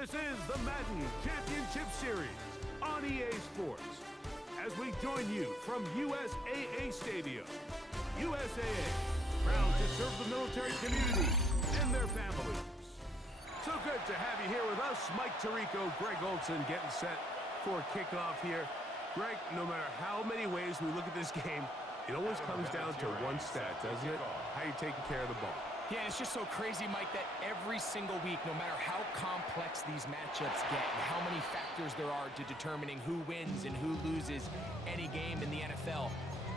This is the Madden Championship Series on EA Sports. As we join you from USAA Stadium, USAA, proud to serve the military community and their families. So good to have you here with us. Mike Tirico, Greg Olson getting set for kickoff here. Greg, no matter how many ways we look at this game, it always comes down to one stat, doesn't it? How you taking care of the ball. Yeah, it's just so crazy, Mike, that every single week, no matter how complex these matchups get and how many factors there are to determining who wins and who loses any game in the NFL,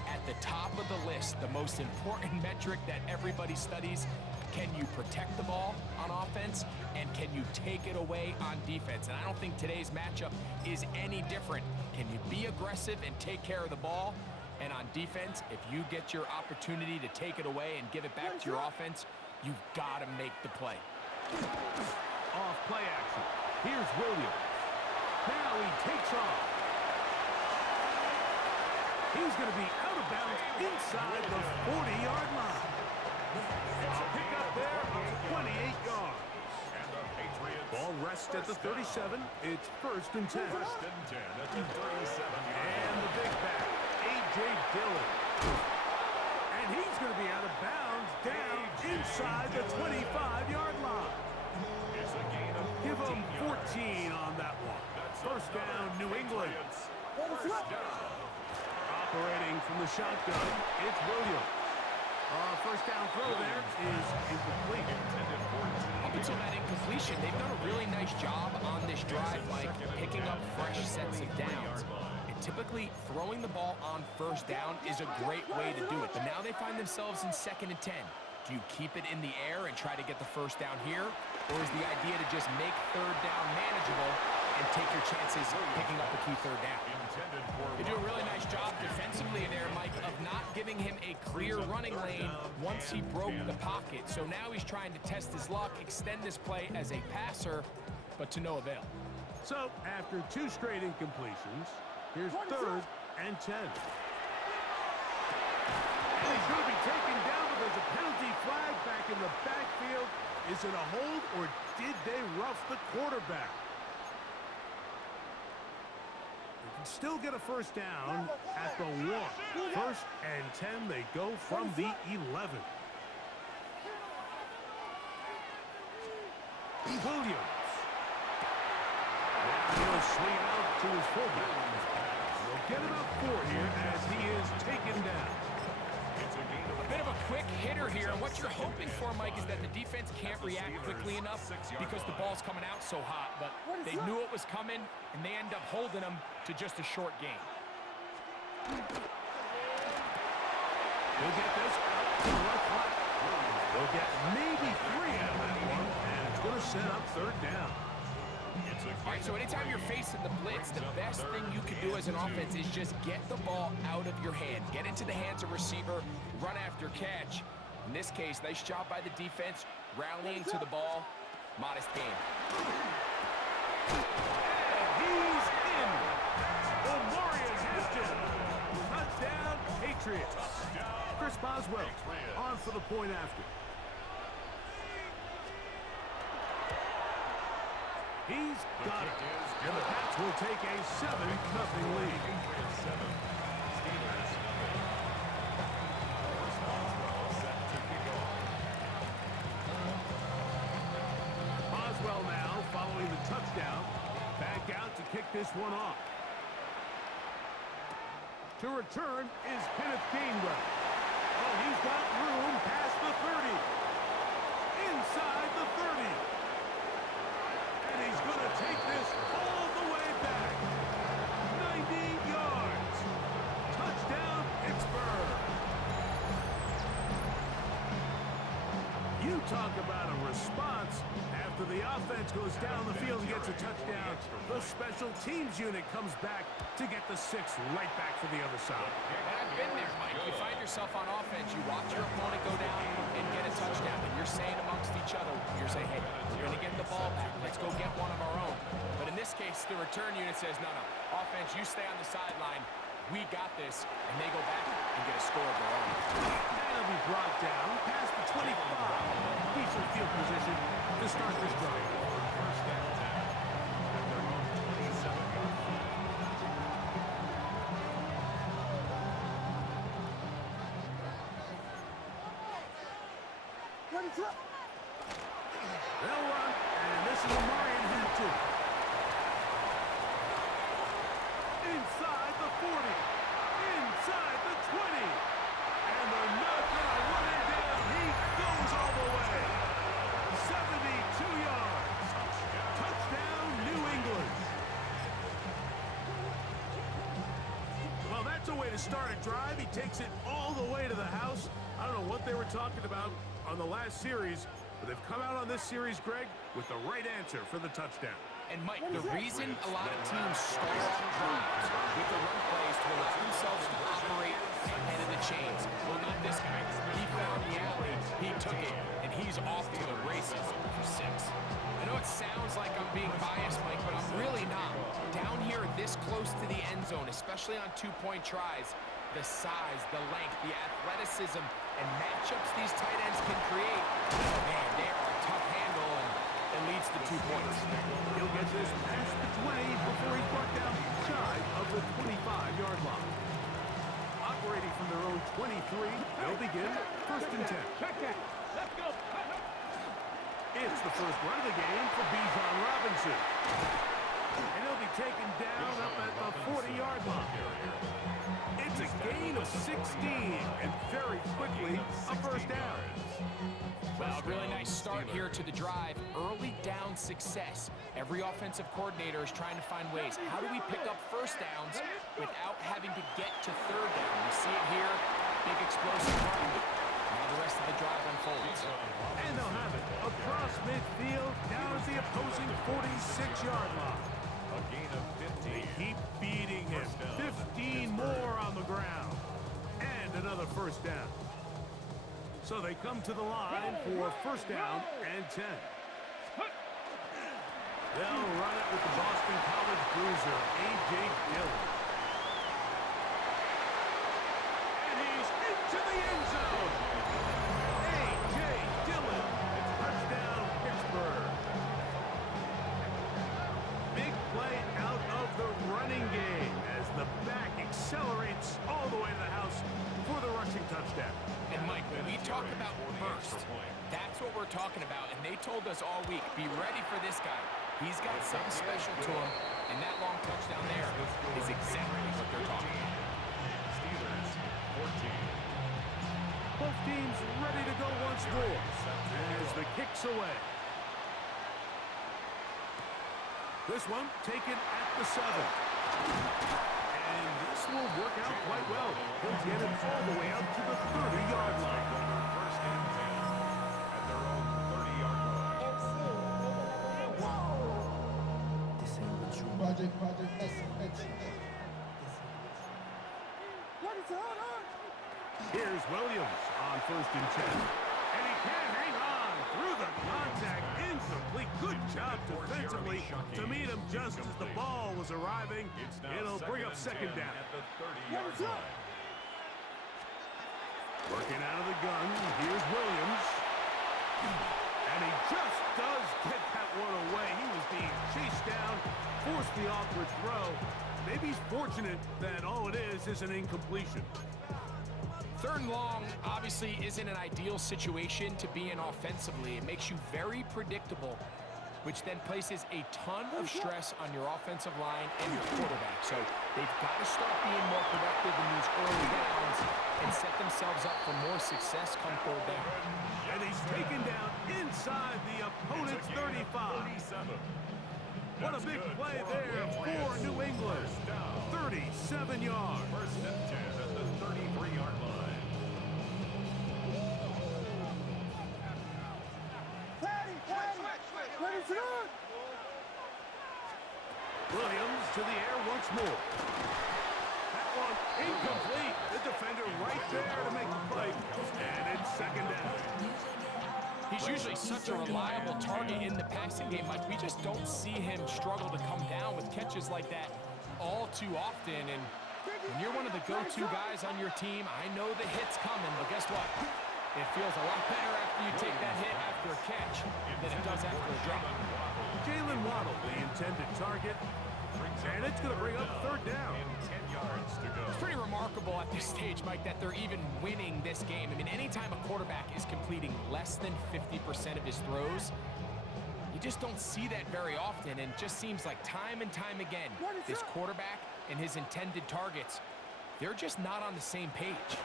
at the top of the list, the most important metric that everybody studies, can you protect the ball on offense and can you take it away on defense? And I don't think today's matchup is any different. Can you be aggressive and take care of the ball? And on defense, if you get your opportunity to take it away and give it back to your offense, you've got to make the play. Off play action. Here's Williams. Now he takes off. He's going to be out of bounds inside the 40-yard line. A pick up there of 28 yards. Ball rests at the 37. It's 1st and 10. First and 10 at the 37-yard line. And the big back, A.J. Dillon. And he's going to be out of bounds down inside the 25-yard line. Give him 14 on that one. First down, New England. Operating from the shotgun, it's Williams. First down throw there is incomplete. Up until that incompletion, they've done a really nice job on this drive, Mike, picking up fresh sets of downs. And typically, throwing the ball on first down is a great way to do it. But now they find themselves in 2nd and 10. Do you keep it in the air and try to get the first down here? Or is the idea to just make 3rd down manageable and take your chances picking up a key 3rd down? They do a really nice job defensively there, Mike, of not giving him a clear running lane once he broke the pocket. So now he's trying to test his luck, extend this play as a passer, but to no avail. So after 2 straight incompletions, here's 3rd and 10. And he's going to be taken down, but there's a penalty flag back in the backfield. Is it a hold, or did they rough the quarterback? They can still get a first down at the 1. 1st and 10, they go from the 11. Williams. Now he'll swing out to his fullback. He'll get about 4 here as he is taken down. A bit of a quick hitter here, and what you're hoping for, Mike, is that the defense can't react quickly enough because the ball's coming out so hot, but they knew it was coming, and they end up holding them to just a short gain. We'll get this out to the left flank. They'll get maybe 3 out of that one, and it's going to set up 3rd down. All right, so anytime you're facing the blitz, the best thing you can do as an offense is just get the ball out of your hand. Get into the hands of receiver, run after catch. In this case, nice job by the defense, rallying to the ball. Modest gain. And he's in. Omarion Hampton. Touchdown, Patriots. Chris Boswell on for the point after. He's got it. And the Pats will take a 7-0 lead. Boswell now following the touchdown. Back out to kick this one off. To return is Kenneth Gainwell. Oh, he's got room past the 30. Inside the 30. And he's going to take this all the way back. 90 yards. Touchdown, Pittsburgh. You talk about a response. After the offense goes down the field and gets a touchdown, the special teams unit comes back to get the 6 right back for the other side. And I've been there, Mike. You find yourself on offense, you watch your opponent go down and get a touchdown, and you're saying amongst each other, you're saying, hey, we're going to get the ball back. Let's go get one of our own. But in this case, the return unit says, no, offense, you stay on the sideline. We got this, and they go back and get a score of their own. That'll be brought down past the 25. Decent field position to start this drive. They'll run, and this is a Marion hit too. Inside the 40, inside the 20, and they're not going to run him down. He goes all the way. 72 yards. Touchdown, New England. Well, that's a way to start a drive. He takes it all the way to the house. I don't know what they were talking about on the last series, but they've come out on this series, Greg, with the right answer for the touchdown. And, Mike, the reason a lot of teams start off drives with the run plays to allow themselves to operate ahead of the chains. Well, not this guy. He found the alley, he took it, and he's off to the races for 6. I know it sounds like I'm being biased, Mike, but I'm really not. Down here this close to the end zone, especially on two-point tries, the size, the length, the athleticism, and matchups these tight ends can create, man, they are a tough handle, and it leads to 2 points. He'll get this past the 20 before he's brought down shy of the 25-yard line. Operating from their own 23, they'll begin 1st and 10. It's the first run of the game for Bijan Robinson. And he'll be taken down up at the 40-yard line. It's a gain of 16, and very quickly a 1st down. Well, really nice start here to the drive. Early down success. Every offensive coordinator is trying to find ways. How do we pick up 1st downs without having to get to 3rd down? You see it here, big explosive run. Now the rest of the drive unfolds. And they'll have it across midfield, down at the opposing 46-yard line. A gain of 15. They keep feeding him. 15 more on the ground. And another 1st down. So they come to the line for 1st down and 10. They'll run it with the Boston College bruiser, A.J. Dillon. And he's into the end zone. A.J. Dillon, touchdown Pittsburgh. Big play out of the running game as the back accelerates all the way to the house for the rushing touchdown. And, Mike, when we talk about burst, that's what we're talking about. And they told us all week, be ready for this guy. He's got something special to him. And that long touchdown there is exactly what they're talking about. Steelers, 14. Both teams ready to go once more as the kick's away. This one taken at the 7. And this will work out quite well. He'll get it all the way out to the 30-yard line. 1st and 10 at their own 30-yard line. Here's Williams on 1st and 10. And he can't hang on through the contact. Incomplete. Good job defensively to meet him just as the ball was arriving. It'll bring up 2nd down. At the 30-yard line. Working out of the gun. Here's Williams. And he just does get that one away. He was being chased down, forced the awkward throw. Maybe he's fortunate that all it is an incompletion. 3rd and long obviously isn't an ideal situation to be in offensively. It makes you very predictable, which then places a ton of stress on your offensive line and your quarterback. So they've got to start being more productive in these early downs and set themselves up for more success come 3rd down. And he's taken down inside the opponent's 35. 37. What a big play there for New England. 37 yards. 1st and 10 at the 33-yard line. Williams to the air once more. That one incomplete. The defender right there to make the play. And it's 2nd down. He's usually such a reliable target in the passing game. Like, we just don't see him struggle to come down with catches like that all too often. And when you're one of the go-to guys on your team, I know the hit's coming, but guess what? It feels a lot better after you take that hit after a catch than it does after a drop. Jalen Waddle, the intended target. And it's going to bring up third down. And 10 yards to go. It's pretty remarkable at this stage, Mike, that they're even winning this game. I mean, anytime a quarterback is completing less than 50% of his throws, you just don't see that very often, and it just seems like time and time again, this quarterback and his intended targets, they're just not on the same page.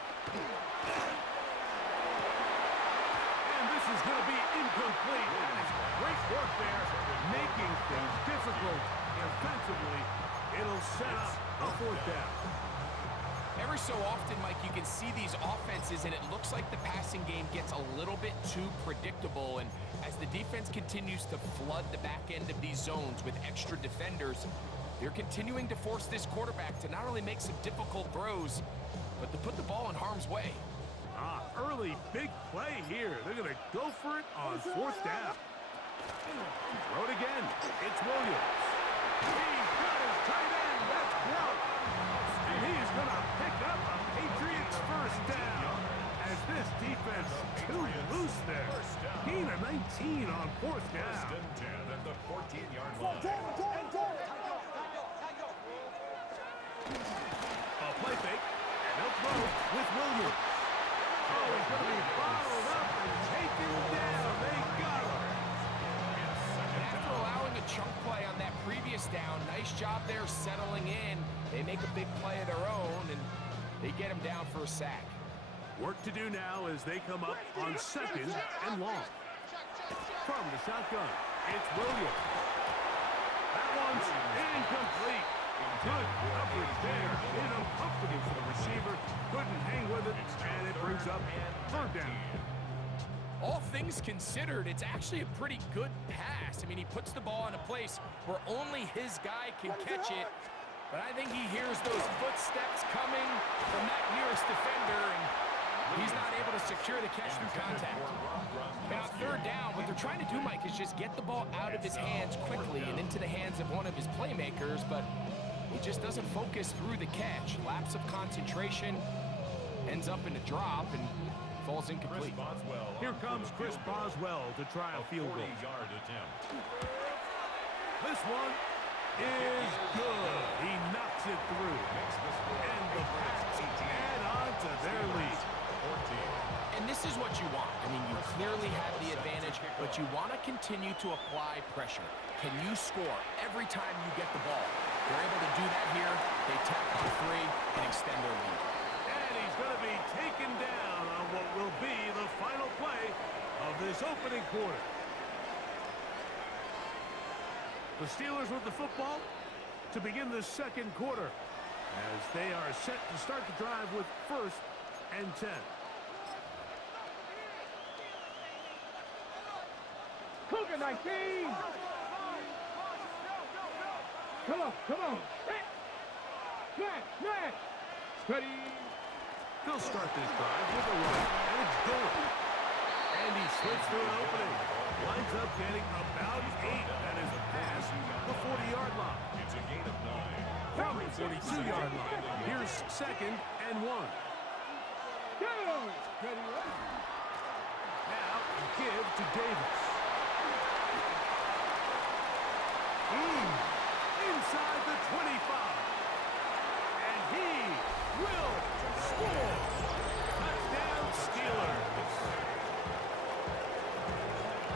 And this is going to be incomplete. That is great work there, making things difficult defensively. It'll set up a fourth down. Every so often, Mike, you can see these offenses, and it looks like the passing game gets a little bit too predictable. And as the defense continues to flood the back end of these zones with extra defenders, they're continuing to force this quarterback to not only make some difficult throws, but to put the ball in harm's way. Early big play here. They're going to go for it on fourth down. Throw it again. It's Williams. He's got his tight end. That's blocked. And he's going to pick up a Patriots first down. As this defense too loose there. Gain of 19 on fourth down. First and 10 at the 14-yard line. A play fake, and they'll throw with Williams. Oh, he's going to be bottled up and taken down. They got him. And after allowing a chunk play on that previous down, nice job there settling in. They make a big play of their own, and they get him down for a sack. Work to do now as they come up on second and long. From the shotgun, it's Williams. That one's incomplete. Good coverage there. Made him comfortable for the receiver. Couldn't hang with it, and it brings up third down. All things considered, it's actually a pretty good pass. I mean, he puts the ball in a place where only his guy can catch it. But I think he hears those footsteps coming from that nearest defender, and he's not able to secure the catch through contact. Now, third down, what they're trying to do, Mike, is just get the ball out of his hands quickly and into the hands of one of his playmakers, but he just doesn't focus through the catch. Lapse of concentration, ends up in a drop, and falls incomplete. Here comes Chris Boswell to try a field goal. 40-yard attempt. This one is good. He knocks it through. And the Pats add on to their lead. And this is what you want. I mean, you clearly have the advantage, but you want to continue to apply pressure. Can you score every time you get the ball? They're able to do that here. They tack on three and extend their lead. And he's going to be taken down on what will be the final play of this opening quarter. The Steelers with the football to begin the second quarter as they are set to start the drive with first and 10. Cougar 19! Come on, come on! Smash! Steady! They'll start this drive with a run, and it's going. And he slips through an opening. Winds up getting about 8. That is past the 40-yard line. It's a gain of 9. From the 42-yard line. Here's second and 1. Go! Steady! Now, give to Davis. Inside the 25. And he will score. Touchdown, Steelers.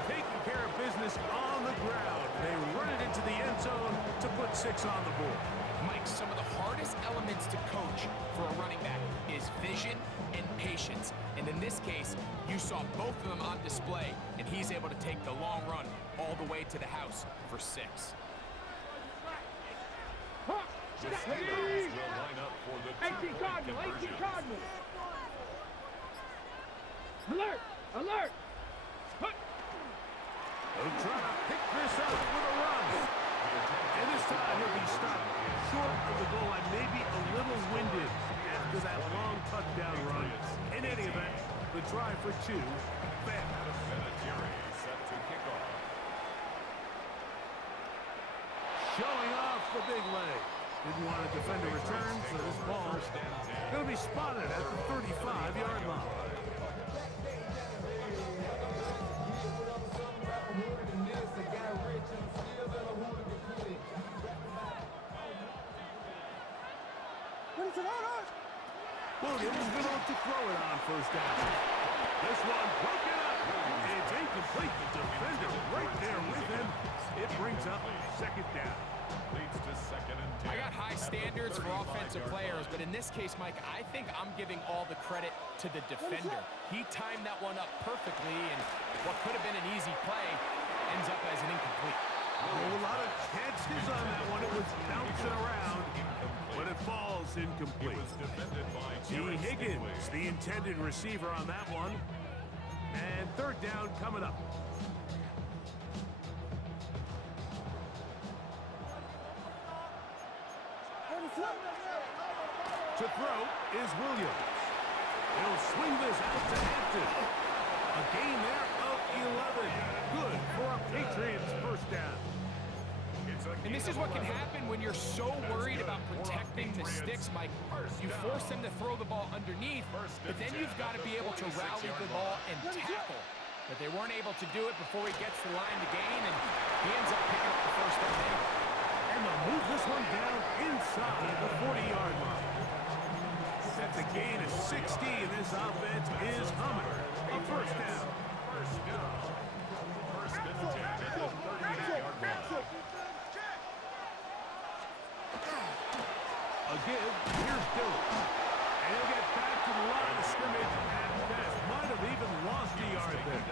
Taking care of business on the ground. They run it into the end zone to put 6 on the board. Mike, some of the hardest elements to coach for a running back is vision and patience. And in this case, you saw both of them on display, and he's able to take the long run all the way to the house for 6. The Steelers will line up for the 18 Cardinal! 18 conversion. Cardinal! Alert! Alert! They'll try to pick this up with a run. And this time he'll be stopped short of the goal line, maybe a little winded after that long touchdown run. In any event, the drive for 2 failed. Set to kick off. Showing off the big leg. Didn't want to defend a return, so this ball going to be spotted at the 35-yard line. Williams going to look to throw it on first down. This one broken up. It's incomplete. The defender right there with him. It brings up second down. Leads to second and 10. I got high standards for offensive players, but in this case, Mike, I think I'm giving all the credit to the defender. He timed that one up perfectly, and what could have been an easy play ends up as an incomplete. Oh, a lot of chances on that one. It was bouncing around, but it falls incomplete. T. Higgins, the intended receiver on that one. And third down coming up. To throw is Williams. He'll swing this out to Hampton. A gain there of 11. Good for a Patriots first down. And this is what can happen when you're so worried about protecting the sticks, Mike. You force them to throw the ball underneath, but then you've got to be able to rally the ball and tackle. But they weren't able to do it before he gets the line to gain, and he ends up picking up the first down anyway. And they'll move this one down inside the 40-yard line. That's a gain of 16. This offense is humming. A first down. First and 10 at the 38-yard line. A give. Here's Dillon. And he'll get back to the line of scrimmage at best. Might have even lost a yard there.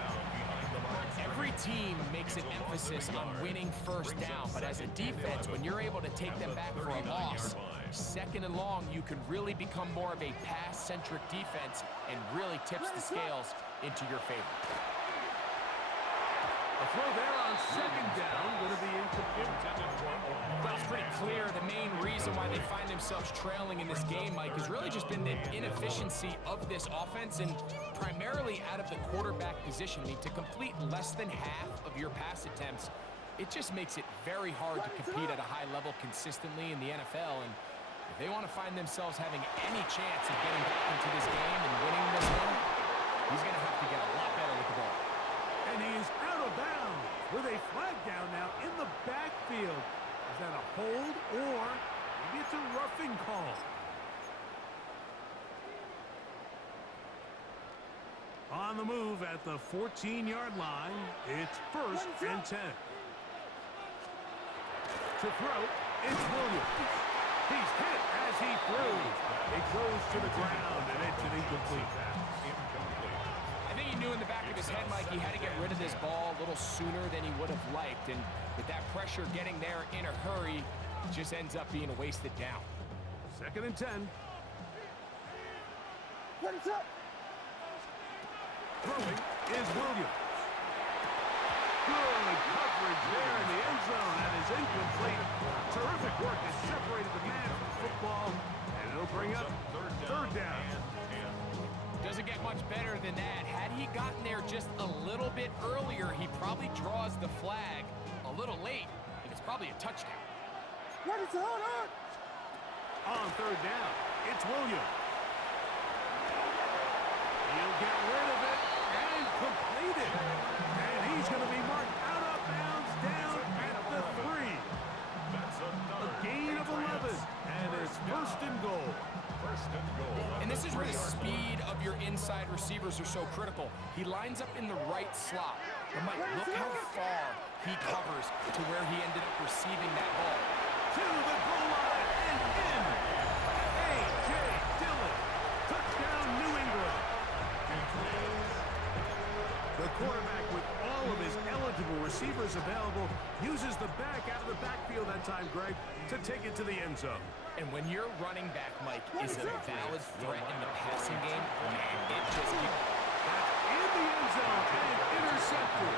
Every team makes an emphasis on winning first down, but as a defense, when you're able to take them back for a loss, second and long, you can really become more of a pass-centric defense and really tips the scales into your favor. A throw there on second down, going to be incomplete. Well, it's pretty clear the main reason why they find themselves trailing in this game, Mike, has really just been the inefficiency of this offense and primarily out of the quarterback position. I mean, to complete less than half of your pass attempts, it just makes it very hard to compete at a high level consistently in the NFL. And if they want to find themselves having any chance of getting back into this game and winning this one, he's going to have to get a lot better with the ball. And he's out of bounds with a flag down now in the backfield. Is that a hold or maybe it's a roughing call? On the move at the 14-yard line, it's first and 10. To throw, it's Williams. He's hit as he throws. It goes to the ground, and it's an incomplete pass. I think he knew in the back of his head, Mike, he had to get rid of this ball a little sooner than he would have liked. And with that pressure getting there in a hurry, it just ends up being a wasted down. Second and 10. What's up? Throwing is Williams. Good coverage there in the end zone. That is incomplete. Terrific work has separated the man from the football, and it'll bring up third down. Doesn't get much better than that. Had he gotten there just a little bit earlier, he probably draws the flag a little late, and it's probably a touchdown. What is going on? On third down, it's Williams. He'll get rid of it and complete it. And he's going to be marked out of bounds down at the 3. A gain of 11, and it's first and goal. And this is where the speed of your inside receivers are so critical. He lines up in the right slot. But Mike, look how far he covers to where he ended up receiving that ball. To the goal line and in. A.J. Dillon. Touchdown, New England. The quarterback, with all of his eligible receivers available, uses the back out of the backfield that time, Greg, to take it to the end zone. And when your running back, Mike, is a valid threat in the passing game, man, it just keeps... That's in the end zone and intercepted.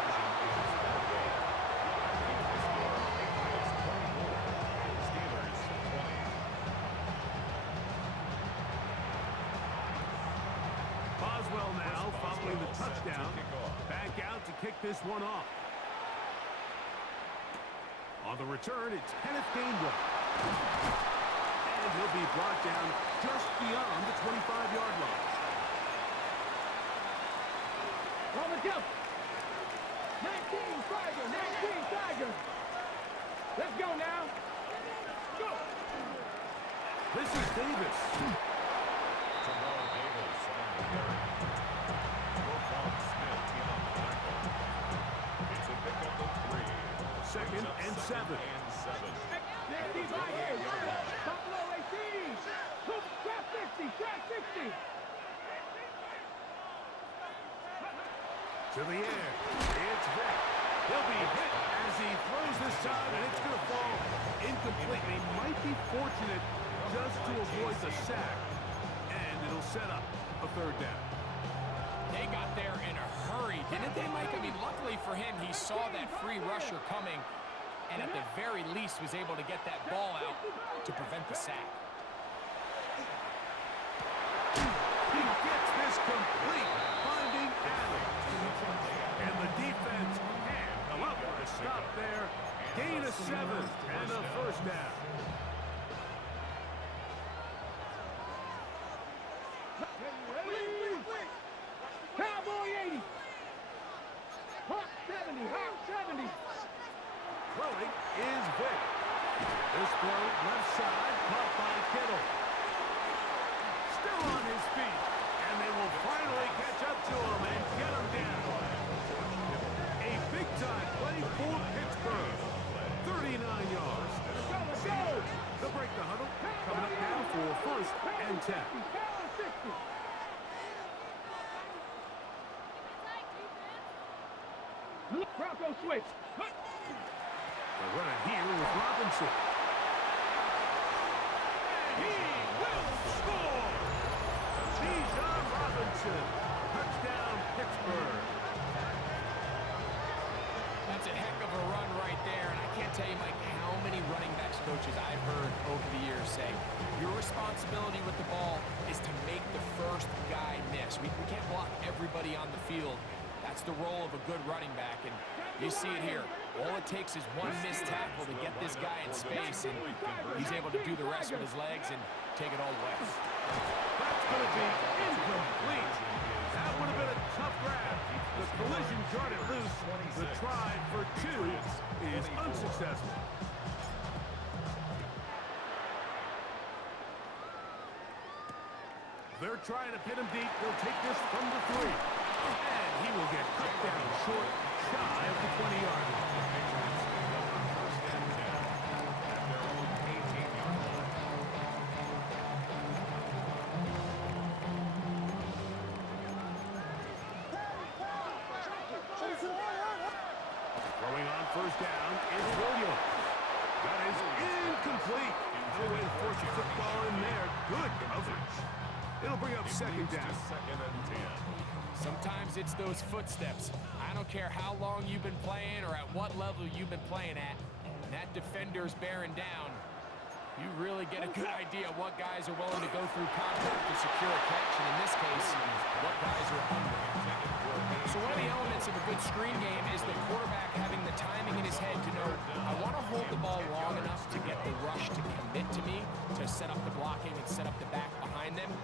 Boswell now following the touchdown. Back out to kick this one off. On the return, it's Kenneth Gainwell. And he'll be brought down just beyond the 25-yard line. On the jump. 19 Tiger, 19 Tiger. Let's go now. Go. This is Davis. 7. 60 by you. Buffalo 18. Hoop, trap 50, trap 60. To the air. It's Vic. He'll be hit as he throws this time, and it's going to fall incomplete. He might be fortunate just to avoid the sack, and it'll set up a 3rd down. They got there in a hurry, didn't they, Mike? I mean, luckily for him, he saw that free rusher coming, and at the very least was able to get that ball out to prevent the sack. He gets this complete, finding Adams. And the defense can't come up with a stop there. Gain of 7 and a 1st down. Cowboy 80. Hawk 70, Hawk 70. Throwing is Vic. This throw left side, caught by Kittle. Still on his feet, and they will finally catch up to him and get him down. A big-time play for Pittsburgh. 39 yards. Let's go. They'll break the huddle. Coming up now for 1st and 10. Bronco switch. They're running here with Robinson. And he will score! Bijan Robinson. Touchdown, Pittsburgh. That's a heck of a run right there, and I can't tell you, Mike, how many running backs coaches I've heard over the years say, your responsibility with the ball is to make the first guy miss. We can't block everybody on the field. That's the role of a good running back, and you see it here. All it takes is one missed tackle to get this guy in space, and he's able to do the rest with his legs and take it all away. That's going to be incomplete. That would have been a tough grab. The collision jarred it loose. The try for 2 is unsuccessful. They're trying to pin him deep. They'll take this from the 3. And he will get cut down short, shy of the 20-yard line. Throwing on 1st down, it's Williams. That is incomplete. No way to force a football in there. Good coverage. It'll bring up 2nd down. 2nd and 10. Sometimes it's those footsteps. I don't care how long you've been playing or at what level you've been playing at. When that defender's bearing down, you really get a good idea of what guys are willing to go through contact to secure a catch, and in this case, what guys are under. So one of the elements of a good screen game is the quarterback having the timing in his head to know, I want to hold the ball long enough to get the rush to commit to me, to set up the blocking and set up the back behind them.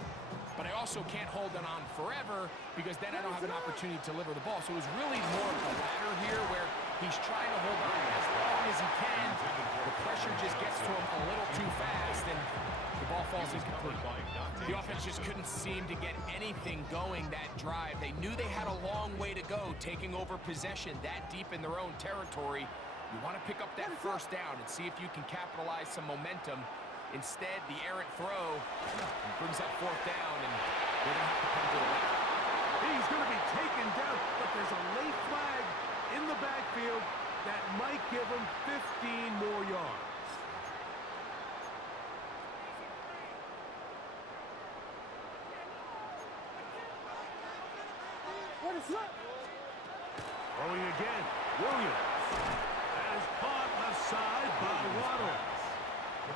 But I also can't hold it on forever because then I don't have an opportunity to deliver the ball. So it was really more of the latter here where he's trying to hold on as long as he can. The pressure just gets to him a little too fast and the ball falls incomplete. The offense just couldn't seem to get anything going that drive. They knew they had a long way to go taking over possession that deep in their own territory. You want to pick up that 1st down and see if you can capitalize some momentum. Instead, the errant throw brings up 4th down, and they're going to have to punt it away. He's going to be taken down, but there's a late flag in the backfield that might give him 15 more yards. What is that? Throwing again, Williams. That is caught left side by Waddle.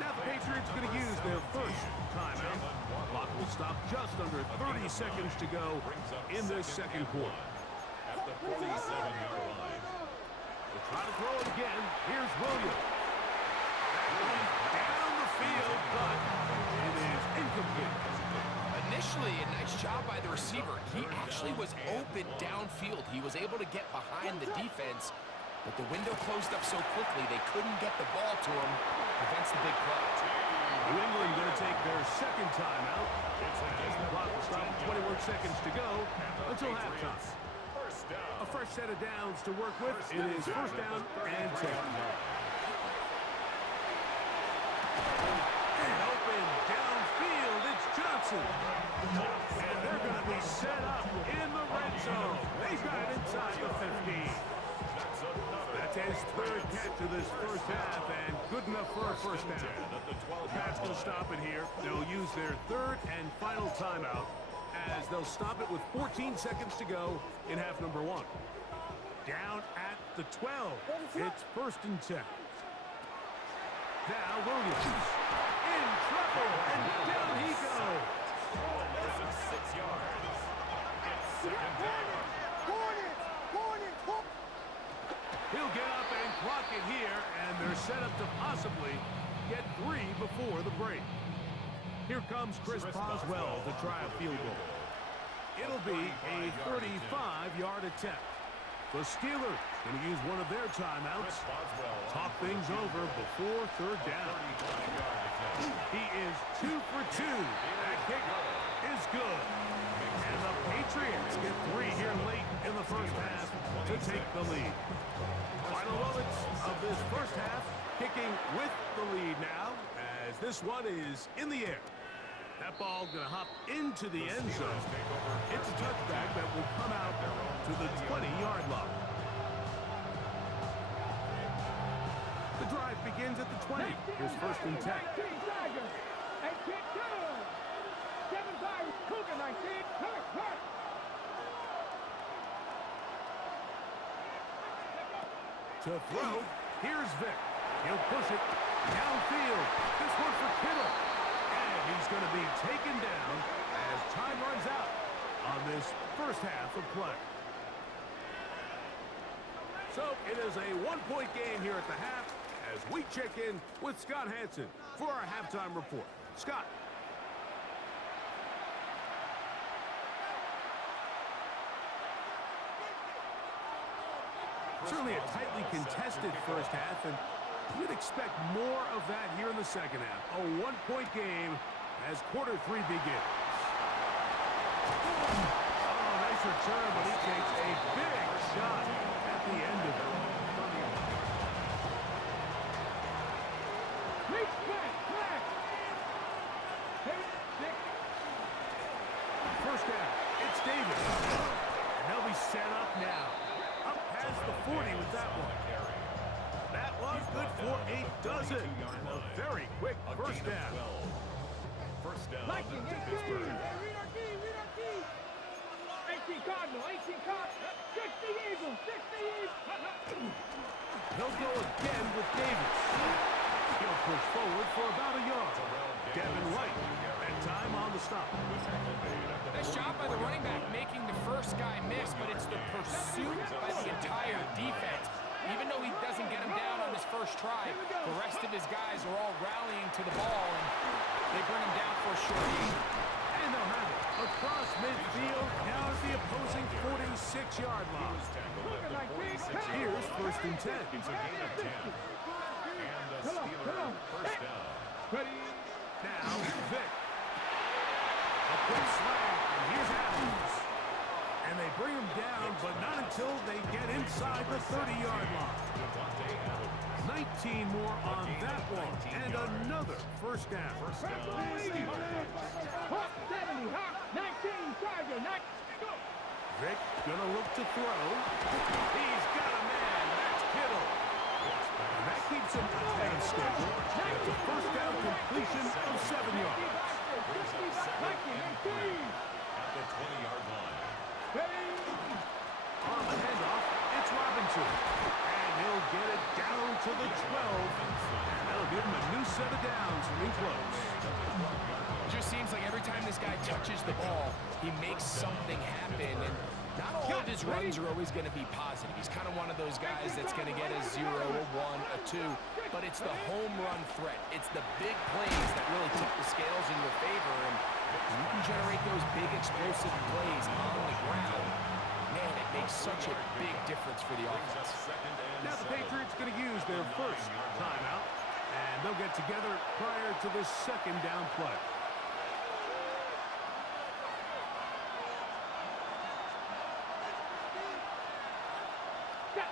Now the Patriots are going to use their 1st timeout. Clock will stop just under 30 seconds to go in this 2nd quarter. At the 47-yard line. They'll try to throw it again. Here's Williams. That one down the field, but it is incomplete. Initially, a nice job by the receiver. He actually was open downfield. He was able to get behind the defense, but the window closed up so quickly they couldn't get the ball to him. Prevents the big play. New England going to take their 2nd timeout. As the clock will stop, 21 seconds to go until halftime. A fresh set of downs to work with. It is 1st down and 10. And open downfield, it's Johnson. And they're going to be set up in the red zone. They got it inside the 15. That's his third catch of this first half, and good enough for a first down. Pats will stop it here. They'll use their third and final timeout as they'll stop it with 14 seconds to go in half number 1. Down at the 12. It's 1st and 10. Now Williams in trouble, and down he goes. 6 yards. It's 2nd down. He'll get up and clock it here, and they're set up to possibly get 3 before the break. Here comes Chris Boswell to try a field goal. It'll be a 35-yard attempt. The Steelers going to use one of their timeouts. Talk things over before 3rd down. He is 2 for 2. That kick is good. And the Patriots get 3 here late in the first half to take the lead. Final moments of this first half, kicking with the lead now, as this one is in the air. That ball going to hop into the end zone. It's a touchback that will come out to the 20-yard line. The drive begins at the 20. Here's 1st and 10. 19. To throw, here's Vick. He'll push it downfield. This one for Kittle. And he's going to be taken down as time runs out on this first half of play. So it is a 1-point game here at the half as we check in with Scott Hansen for our halftime report. Scott. Certainly a tightly contested first half, and you'd expect more of that here in the second half. A 1-point game as quarter 3 begins. Oh, nice return, but he takes a big shot at the end of it. First down, it's Davis. And they'll be set up now. Up past the 40 with that one. That was good for a dozen. And a very quick first down. First down to 18 Pittsburgh. Cardinal, 18 Cardinal, 60 Eagles, 60 Eagles. He'll go again with Davis. He'll push forward for about a yard. Devin White, that time on the stop. Nice job by the running back making the first guy miss, but it's the pursuit by the entire defense. Even though he doesn't get him down on his first try, the rest of his guys are all rallying to the ball, and they bring him down for a short gain. And they'll have it across midfield, down at the opposing 46-yard line. Here's 1st and 10. It's a gain of 10. And the Steelers first down. Ready? Now, Vick. A quick slant, and here's Adams. And they bring him down, but not until they get inside the 30-yard line. 19 more on that one, and another first down. First down, 70, Hawk, 19, Tiger, 9, go. Vick gonna look to throw. He's got a man. That's Kittle. And that keeps him ahead of schedule. It's a first down completion of 7 yards. at the 20-yard line. On the handoff, it's Robinson. And he'll get it down to the 12. And that'll give him a new set of downs from in close. It just seems like every time this guy touches the ball, he makes something happen. And not all of his runs are always going to be positive. He's kind of one of those guys that's going to get a 0, a 1, a 2. But it's the home run threat. It's the big plays that really tip the scales in your favor. And you can generate those big explosive plays on the ground. Man, it makes such a big difference for the offense. Now the Patriots going to use their first timeout. And they'll get together prior to the second down play.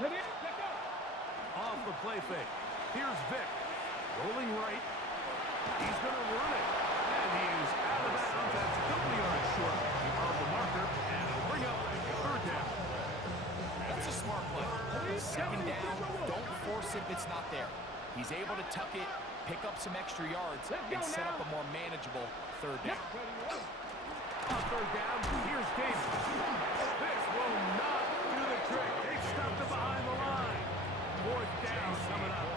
Let's go. Off the play fake. Here's Vick. Rolling right. He's going to run it. And he is out of bounds. That's a couple yards short of the marker. And it'll bring up third down. That's a smart play. Second down, don't force it if it's not there. He's able to tuck it, pick up some extra yards, and set up a more manageable third down. On third down, here's Davis. This will not do the trick. They've stopped it behind the line. Fourth down coming up.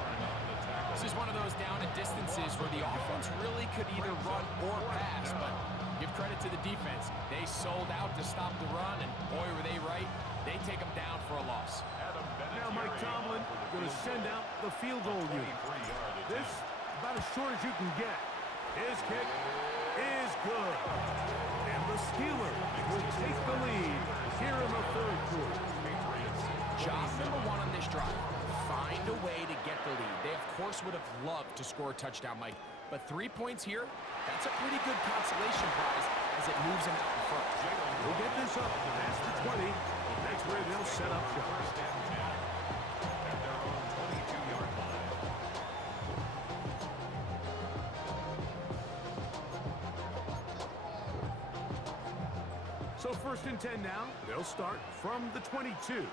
This is one of those down and distances where the offense really could either run or pass, but give credit to the defense. They sold out to stop the run, and boy, were they right. They take them down for a loss. Now Mike Tomlin going to send out the field goal unit. This about as short as you can get. His kick is good. And the Steelers will take the lead here in the third quarter. Job number one on this drive, find a way to get the lead. They, of course, would have loved to score a touchdown, Mike. But 3 points here, that's a pretty good consolation prize as it moves them out in front. We'll get this up past the 20. That's where they'll set up shop. So first and 10 now. They'll start from the 22.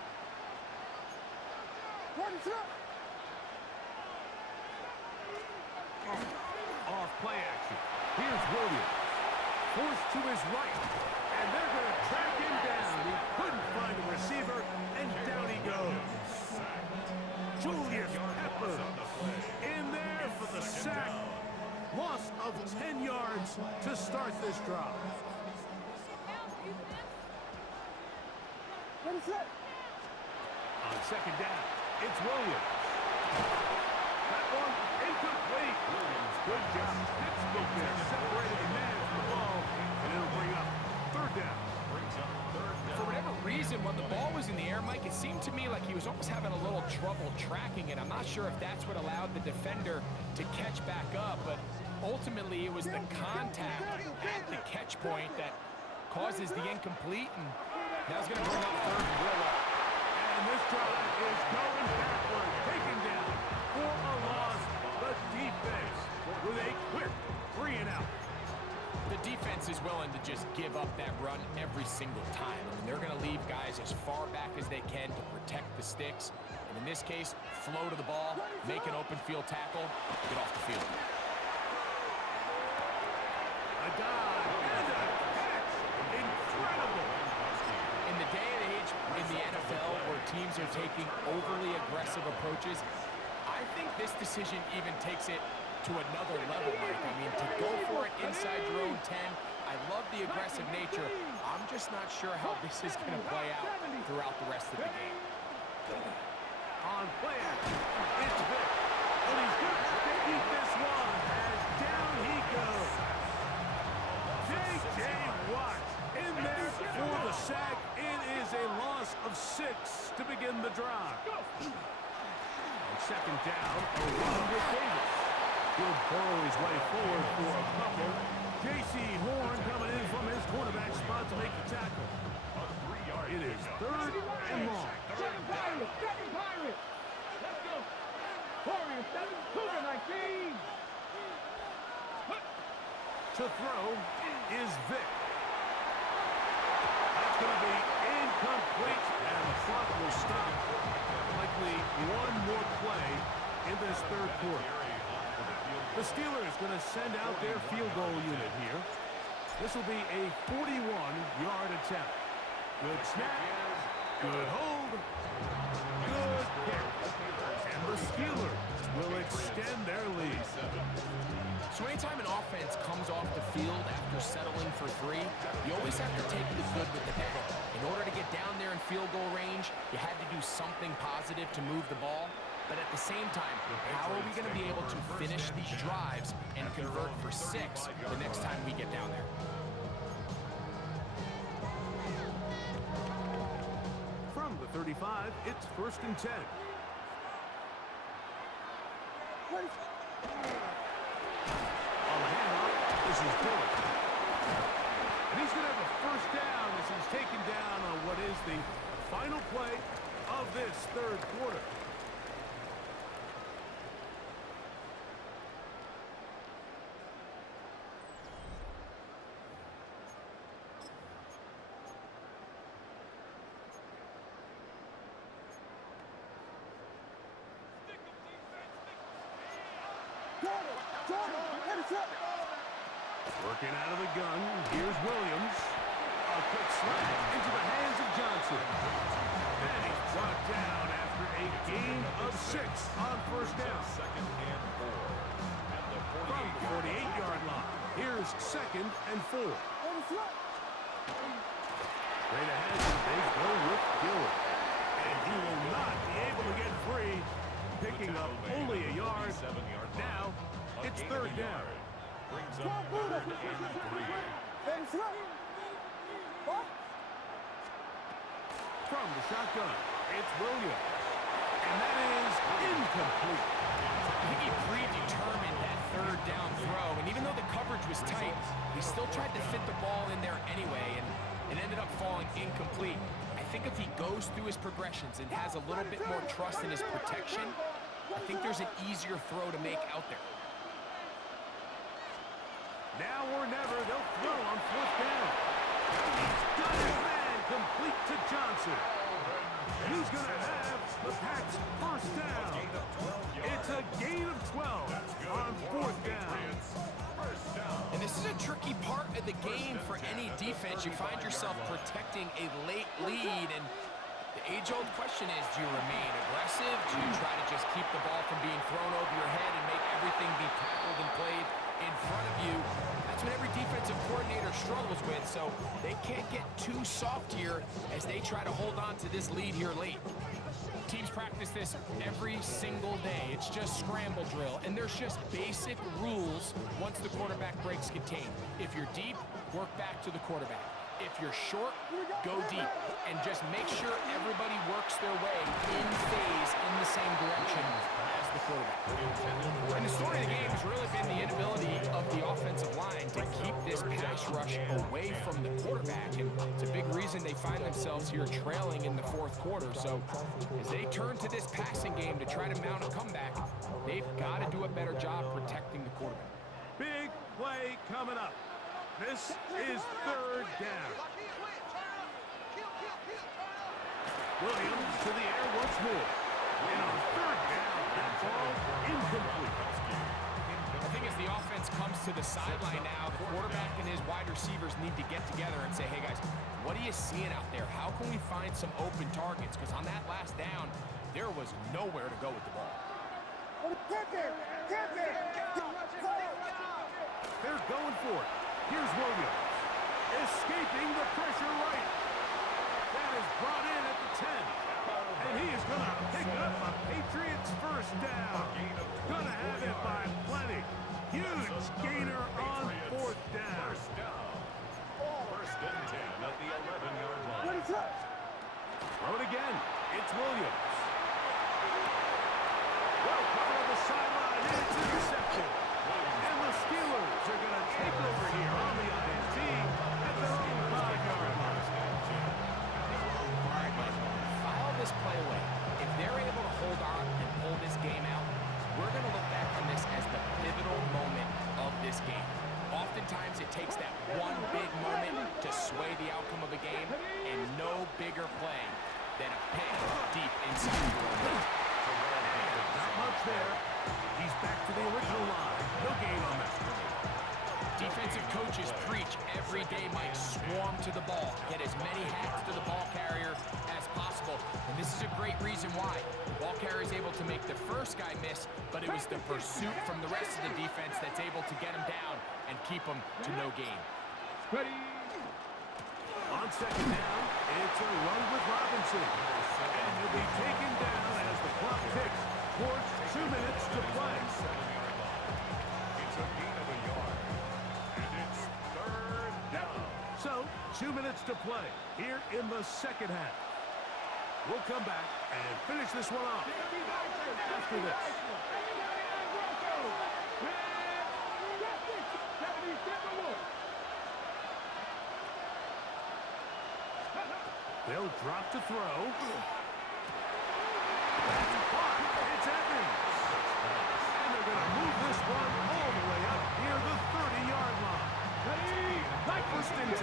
Off play action. Here's Williams. Forced to his right. And they're going to track him down. He couldn't find a receiver, and down he goes. Julius Pepper in there for the sack. Loss of 10 yards to start this drive. On second down, it's Williams. That one incomplete. Williams, good job. Textbook there, separated the man from the ball, and it'll bring up third down. For whatever reason, when the ball was in the air, Mike, it seemed to me like he was almost having a little trouble tracking it. I'm not sure if that's what allowed the defender to catch back up, but ultimately it was the contact at the catch point that causes the incomplete, and now he's going to bring up third and real up. And this drive is going backward, taken down for a loss. The defense with a quick 3 and out. The defense is willing to just give up that run every single time. I mean, they're going to leave guys as far back as they can to protect the sticks. And in this case, flow to the ball, make an open field tackle, get off the field. A dive and a catch. Incredible. In the day and age in the NFL where teams are taking overly aggressive approaches, I think this decision even takes it to another level, Mike. I mean, to go for it inside your own 10, I love the aggressive nature. I'm just not sure how this is going to play out throughout the rest of the game. On play action, it's Vic. And he's going to have to eat this one as down he goes. J.J. Watt in there for the sack. It is a loss of 6 to begin the drive. On second down, a run with Davis. He'll burrow his way forward for a couple. J.C. Horn coming in from his cornerback spot to make the tackle. It is third and long. Second pirate. Let's go. Warriors 7, Cougar 19. To throw is Vic. That's going to be incomplete, and the clock will stop. Likely one more play in this third quarter. The Steelers going to send out their field goal unit here. This will be a 41-yard attempt. Good snap, good hold, good kick. And the Steelers will extend their lead. So anytime an offense comes off the field after settling for 3, you always have to take the good with the bad. In order to get down there in field goal range, you had to do something positive to move the ball. But at the same time, how are we going to be able to finish these drives and convert for 6 the next time we get down there? From the 35, it's first and 10. On the handoff, this is Dillon. And he's going to have a first down as he's taken down on what is the final play of this third quarter. Working out of the gun, here's Williams. A quick slide into the hands of Johnson. And he's brought down after a gain of 6 on first down. Second and 4. At the From the 48-yard line, here's 2nd and 4. Straight ahead, they go with Gillett. And he will not be able to get free, picking up only a yard. Now, it's 3rd down. Brings up 3rd and 3. From the shotgun, it's Williams. And that is incomplete. I think he predetermined that 3rd down throw, and even though the coverage was tight, he still tried to fit the ball in there anyway, and it ended up falling incomplete. I think if he goes through his progressions and has a little bit more trust in his protection, I think there's an easier throw to make out there. Now or never, they'll throw on 4th down. He's got his man complete to Johnson. He's going to have the Pats' 1st down. It's a gain of 12 on 4th down. And this is a tricky part of the game for any defense. You find yourself protecting a late lead, and the age-old question is, do you remain aggressive? Do you try to just keep the ball from being thrown over your head and make everything be tackled and played in front of you? That's what every defensive coordinator struggles with, so they can't get too soft here as they try to hold on to this lead here late. Teams practice this every single day. It's just scramble drill, and there's just basic rules once the quarterback breaks contain. If you're deep, work back to the quarterback. If you're short, go deep, and just make sure everybody works their way in phase in the same direction as the quarterback. And the story of the game has really been the inability of the offensive line to keep this pass rush away from the quarterback, and it's a big reason they find themselves here trailing in the 4th quarter. So as they turn to this passing game to try to mount a comeback, they've got to do a better job protecting the quarterback. Big play coming up. This is 3rd down. Williams to the air once more. And on 3rd down, that ball incomplete. I think as the offense comes to the sideline now, the quarterback and his wide receivers need to get together and say, hey guys, what are you seeing out there? How can we find some open targets? Because on that last down, there was nowhere to go with the ball. They're going for it. Here's Williams, escaping the pressure right. That is brought in at the 10. And he is going to pick up a Patriots 1st down. Going to have it by plenty. Huge gainer on 4th down. 1st and 10 at the 11-yard line. Throw it again. It's Williams. Well covered on the sideline, and it's intercepted. And the Steelers are going to take over here on the INT at their own 5-yard line. All right, Mike, file this play away. If they're able to hold on and pull this game out, we're going to look back on this as the pivotal moment of this game. Oftentimes, it takes that one big moment to sway the outcome of a game, and no bigger play than a pick deep inside your own end. Not much there. He's back to the original line. No gain on that. Defensive coaches preach every day, Mike, swarm to the ball. Get as many hats to the ball carrier as possible. And this is a great reason why. The ball carrier is able to make the first guy miss, but it was the pursuit from the rest of the defense that's able to get him down and keep him to no gain. Ready. On 2nd down, it's a run with Robinson. And he'll be taken down as the clock ticks towards 2 minutes to play. 7-yard line. It's a gain of a yard. And it's 3rd down. So, 2 minutes to play here in the 2nd half. We'll come back and finish this one off after this. They'll drop to throw. That's caught. It's Evans. And they're going to move this one all the way up near the 30-yard line. 1st and 10.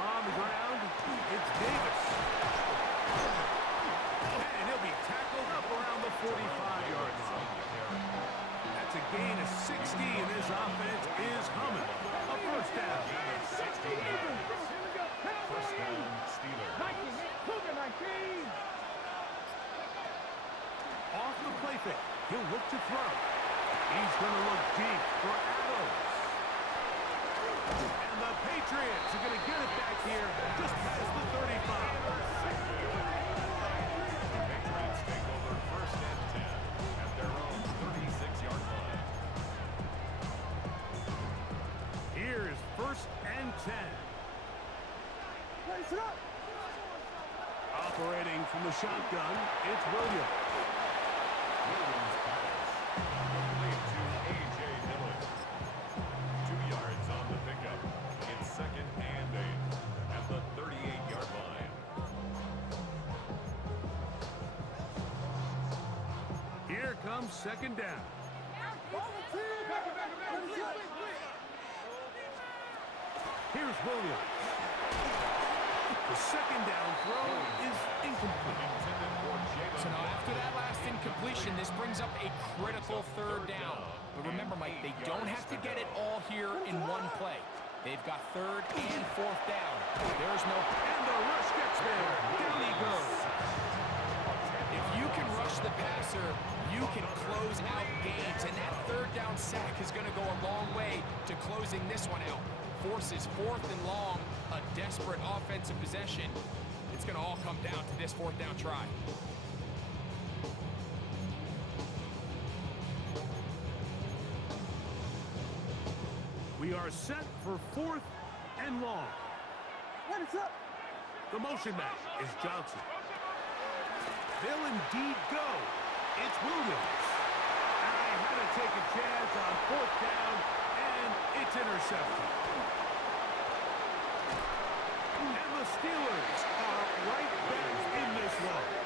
On the ground, it's Davis. He'll look to throw. He's going to look deep for Adams. And the Patriots are going to get it back here just past the 35. Patriots take over first and 10 at their own 36-yard line. Here's first and 10. Operating from the shotgun, it's Williams. Williams pass. Complete to A.J. Dillon. 2 yards on the pickup. It's second and 8 at the 38-yard line. Here comes second down. Here's Williams. The second down throw is incomplete. Intended for Jalen. So now after that last incompletion, this brings up a critical third down. But remember, Mike, they don't have to get it all here in one play. They've got third and fourth down. There's no... And the rush gets there. Down he goes. If you can rush the passer, you can close out games. And that third down sack is going to go a long way to closing this one out. Forces fourth and long, a desperate offensive possession. It's going to all come down to this fourth down try. We are set for fourth and long. The motion man is Johnson. They'll indeed go. It's Williams. And I had to take a chance on fourth down, and it's intercepted. And the Steelers are right back in this one.